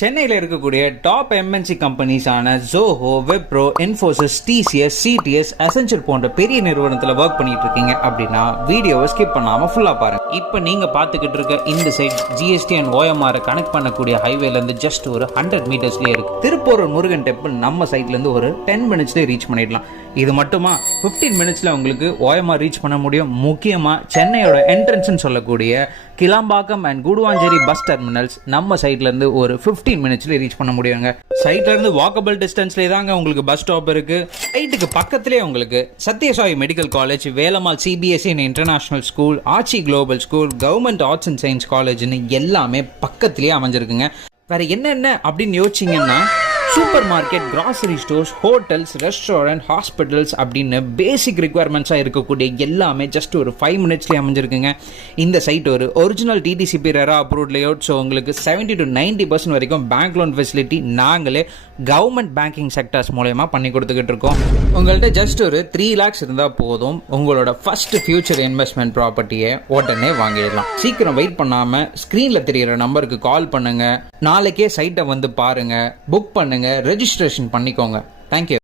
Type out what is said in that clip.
சென்னையில் இருக்கக்கூடிய top MNC கம்பெனிஸான ஜோஹோ, விப்ரோ, இன்ஃபோசிஸ், டிசிஎஸ், சிடிஎஸ், அசென்ச்சர் போன்ற பெரிய நிறுவனத்தில் ஒர்க் பண்ணிட்டு இருக்கீங்க அப்படின்னா வீடியோவை ஸ்கிப் பண்ணாமல் ஃபுல்லாக பாருங்க. இப்போ நீங்கள் பார்த்துக்கிட்டு இருக்க இந்த சைட் ஜிஎஸ்டி அண்ட் ஓஎம்ஆரை கனெக்ட் பண்ணக்கூடிய ஹைவேலேருந்து ஜஸ்ட் ஒரு 100 மீட்டர்ஸ்லேயே இருக்கு. திருப்பூர் முருகன் டெம்பிள் நம்ம சைட்லேருந்து ஒரு 10 மினிட்ஸ்லேயே ரீச் பண்ணிடலாம். இது மட்டுமா 15 மினிட்ஸில் உங்களுக்கு ஓஎம்ஆர் ரீச் பண்ண முடியும். முக்கியமாக சென்னையோட என்ட்ரன்ஸ்னு சொல்லக்கூடிய Kilambakkam and Guduvanchery bus terminals நம்ம சைட்லேருந்து ஒரு 15 மினிட்ஸ்லேயே ரீச் பண்ண முடியுங்க. சைட்லேருந்து வாக்கபிள் டிஸ்டன்ஸ்லேயே தாங்க உங்களுக்கு பஸ் ஸ்டாப் இருக்கு. சைட்டுக்கு பக்கத்துலேயே உங்களுக்கு Sathya Sai medical college, Velammal CBSE and international school, Aachi global school, government arts and science காலேஜ்னு எல்லாமே பக்கத்துலேயே அமைஞ்சிருக்குங்க. வேற என்னென்ன அப்படின்னு யோசிச்சிங்கன்னா super market, grocery stores, hotels, restaurant, hospitals அப்படின்னு பேசிக் ரிக்வயர்மெண்ட்ஸாக இருக்கக்கூடிய எல்லாமே ஜஸ்ட் ஒரு 5 மினிட்ஸ்லேயே அமைஞ்சிருக்குங்க. இந்த சைட் ஒரு original DTCP RERA approved layout. So உங்களுக்கு 70 to 90% வரைக்கும் பேங்க் லோன் ஃபெசிலிட்டி நாங்களே கவர்மெண்ட் பேங்கிங் செக்டர்ஸ் மூலயமா பண்ணி கொடுத்துக்கிட்டு இருக்கோம். உங்கள்கிட்ட ஜஸ்ட் ஒரு 3 lakhs இருந்தால் போதும், உங்களோட ஃபர்ஸ்ட் ஃபியூச்சர் இன்வெஸ்ட்மெண்ட் ப்ராப்பர்ட்டியை உடனே வாங்கிடலாம். சீக்கிரம் வெயிட் பண்ணாமல் ஸ்க்ரீனில் தெரிகிற நம்பருக்கு கால் பண்ணுங்க. நாளைக்கே சைட்டை வந்து பாருங்க, புக் பண்ணுங்க, ரெஜிஸ்ட்ரேஷன் பண்ணிக்கோங்க. தேங்க்யூ.